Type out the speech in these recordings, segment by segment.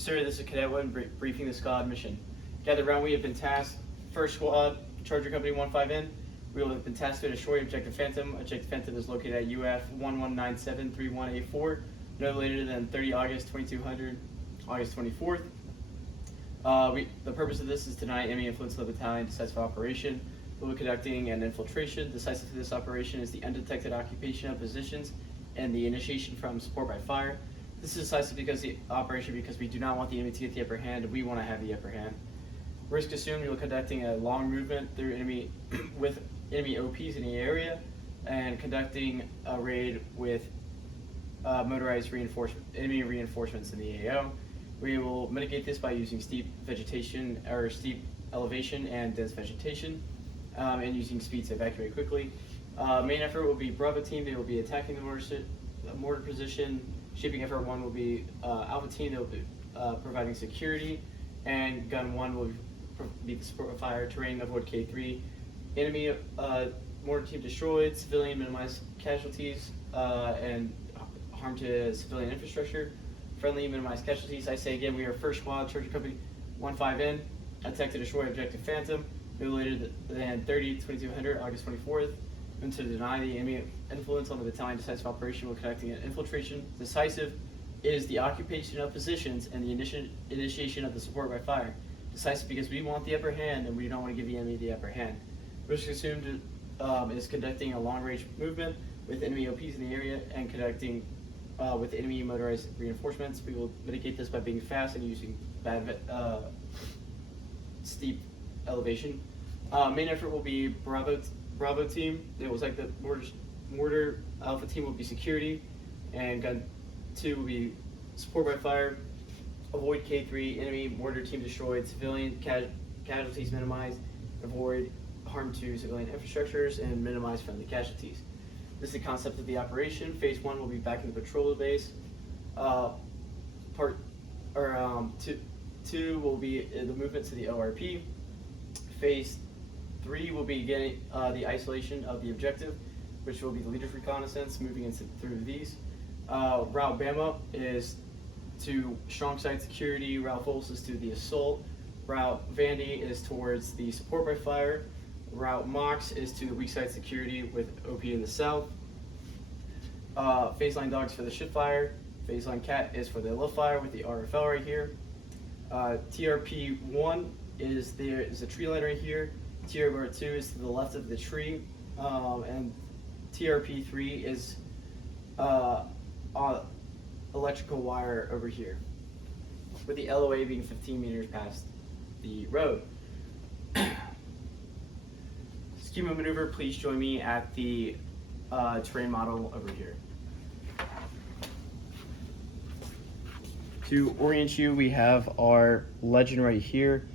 Sir, this is Cadet 1 briefing the squad mission. Gather round, we have been tasked. First squad, Charger Company 15N. We will have been tasked to destroy Objective Phantom. Objective Phantom is located at UF 11973184, no later than 30 August 2200, August 24th. The purpose of this is to deny enemy influence of the battalion decisive operation. We will be conducting an infiltration. Decisive to this operation is the undetected occupation of positions and the initiation from support by fire. This is decisive because we do not want the enemy to get the upper hand. We want to have the upper hand. Risk assumed, you're conducting a long movement through enemy with enemy OPs in the area and conducting a raid with motorized enemy reinforcements in the AO. We will mitigate this by using steep elevation and dense vegetation, and using speed to evacuate quickly. Main effort will be Bravo team. They will be attacking the mortar position. Shaping effort 1 will be Alpha team. They will be providing security, and Gun 1 will be the support fire. Terrain avoid K3. Enemy mortar team destroyed. Civilian minimize casualties and harm to civilian infrastructure. Friendly minimize casualties. I say again, we are first squad, Charger Company 15N. Attack to destroy Objective Phantom. No later than 2200, August 24th. And to deny the enemy influence on the battalion decisive operation while conducting an infiltration. Decisive is the occupation of positions and the initiation of the support by fire. Decisive because we want the upper hand and we don't want to give the enemy the upper hand. Risk assumed is conducting a long-range movement with enemy OPs in the area and conducting with enemy motorized reinforcements. We will mitigate this by being fast and using steep elevation. Main effort will be Bravo team. It was like the mortar. Alpha team will be security, and Gun 2 will be support by fire. Avoid K3. Enemy mortar team destroyed. Civilian casualties minimized. Avoid harm to civilian infrastructures and minimize friendly casualties. This is the concept of the operation. Phase 1 will be back in the patrol base. Two will be the movement to the ORP. Phase 3 will be getting the isolation of the objective, which will be the leader's reconnaissance, moving through these. Route Bama is to strong side security. Route Volz is to the assault. Route Vandy is towards the support by fire. Route Mox is to the weak side security with OP in the south. Phase line dogs for the ship fire. Phase line cat is for the lift fire with the RFL right here. TRP 1 is a tree line right here. TRP 2 is to the left of the tree, and TRP 3 is electrical wire over here, with the LOA being 15 meters past the road. Schema maneuver, please join me at the terrain model over here. To orient you, we have our legend right here.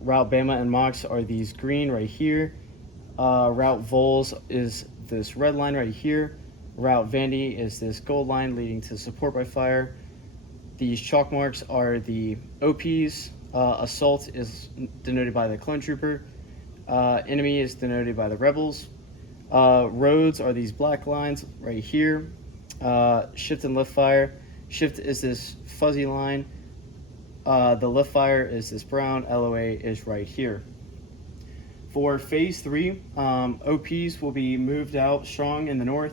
Route Bama and Mox are these green right here. Route Vols is this red line right here. Route Vandy is this gold line leading to support by fire. These chalk marks are the OPs. Assault is denoted by the clone trooper. Enemy is denoted by the rebels. Roads are these black lines right here. Shift and lift fire. Shift is this fuzzy line. The lift fire is this brown. LOA is right here. For phase 3, OPs will be moved out strong in the north.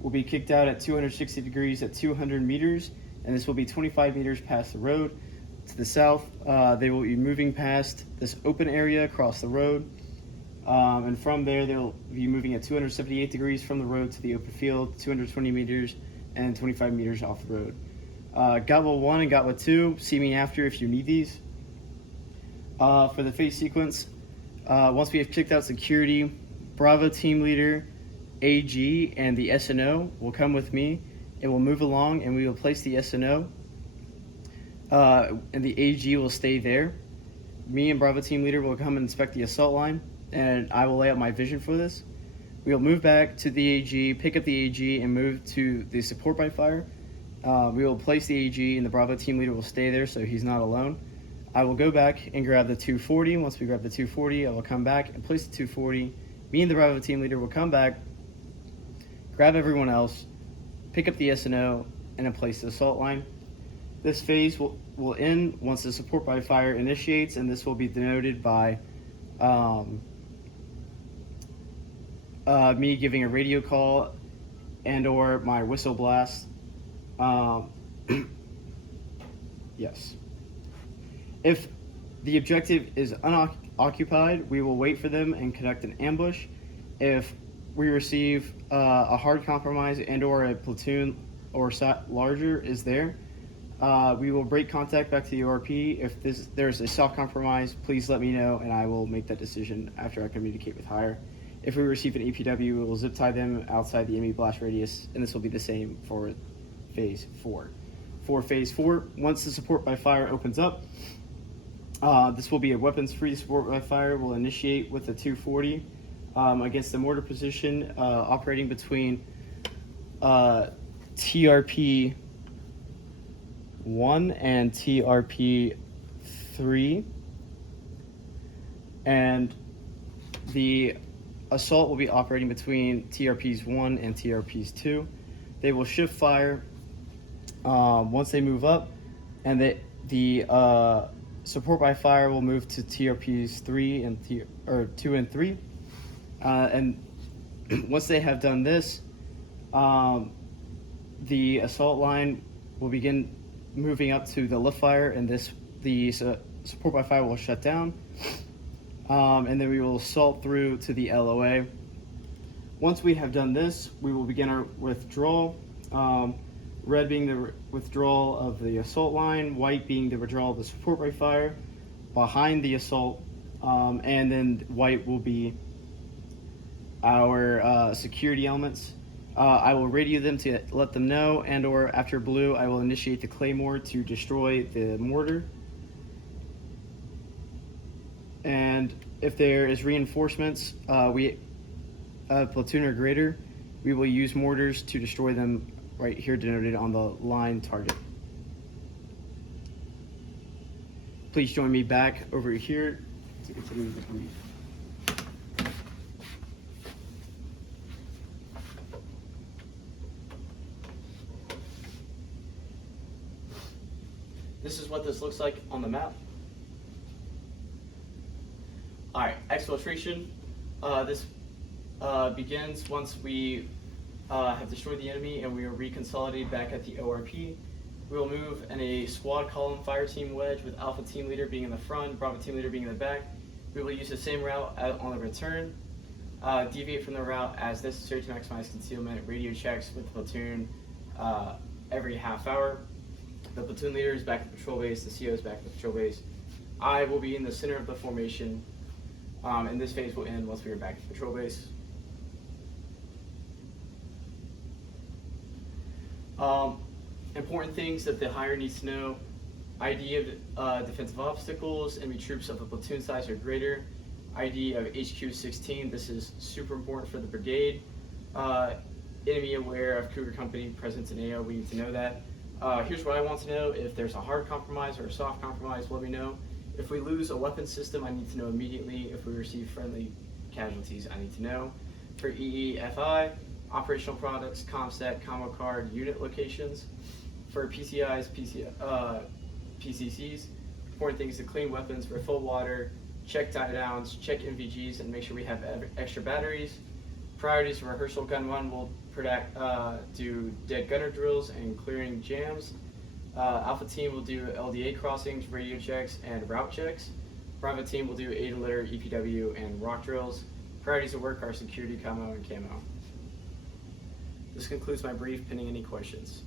Will be kicked out at 260 degrees at 200 meters, and this will be 25 meters past the road. To the south, they will be moving past this open area across the road, and from there they'll be moving at 278 degrees from the road to the open field, 220 meters and 25 meters off the road. Gatwa 1 and Gatwa 2, see me after if you need these. For the phase sequence, once we have kicked out security, Bravo team leader, AG, and the SNO will come with me and we'll move along and we will place the SNO, and the AG will stay there. Me and Bravo team leader will come and inspect the assault line, and I will lay out my vision for this. We will move back to the AG, pick up the AG, and move to the support by fire. We will place the AG, and the Bravo team leader will stay there so he's not alone. I will go back and grab the 240. Once we grab the 240, I will come back and place the 240. Me and the Bravo team leader will come back, grab everyone else, pick up the SNO, and then place the assault line. This phase will end once the support by fire initiates, and this will be denoted by me giving a radio call and or my whistle blast. Yes. If the objective is unoccupied, we will wait for them and conduct an ambush. If we receive a hard compromise and or a platoon or larger is there, we will break contact back to the ORP. If there's a soft compromise, please let me know and I will make that decision after I communicate with higher. If we receive an EPW, we will zip tie them outside the enemy blast radius, and this will be the same for phase 4. For phase 4, once the support by fire opens up, this will be a weapons-free support by fire. We'll initiate with the 240 against the mortar position, operating between TRP 1 and TRP 3, and the assault will be operating between TRPs 1 and TRPs 2. They will shift fire once they move up, and the support by fire will move to TRPs 3 and 2 and 3. And once they have done this, the assault line will begin moving up to the lift fire, and the support by fire will shut down. And then we will assault through to the LOA. Once we have done this, we will begin our withdrawal. Red being the withdrawal of the assault line, white being the withdrawal of the support by fire behind the assault, and then white will be our security elements. I will radio them to let them know, and or after blue, I will initiate the claymore to destroy the mortar. And if there is reinforcements, platoon or greater, we will use mortars to destroy them right here denoted on the line target. Please join me back over here to continue the brief. This is what this looks like on the map. Alright, exfiltration. This begins once we have destroyed the enemy and we are reconsolidated back at the ORP. We will move in a squad column fire team wedge with Alpha team leader being in the front, Bravo team leader being in the back. We will use the same route on the return. Deviate from the route as necessary to maximize concealment. Radio checks with the platoon every half hour. The platoon leader is back at the patrol base, the CO is back at the patrol base. I will be in the center of the formation, and this phase will end once we are back at the patrol base. Important things that the hire needs to know: ID of defensive obstacles, enemy troops of a platoon size or greater, ID of HQ 16, this is super important for the brigade, enemy aware of Cougar Company presence in AO, we need to know that. Here's what I want to know: if there's a hard compromise or a soft compromise, let me know. If we lose a weapon system, I need to know immediately. If we receive friendly casualties, I need to know. For EEFI, operational products, ComStat, combo card, unit locations. For PCIs, PCCs, important things to clean weapons, refill water, check tie downs, check NVGs, and make sure we have extra batteries. Priorities for rehearsal gun run will do dead gunner drills and clearing jams. Alpha team will do LDA crossings, radio checks, and route checks. Bravo team will do 8-litter, EPW, and rock drills. Priorities of work are security, commo, and camo. This concludes my brief, pending any questions.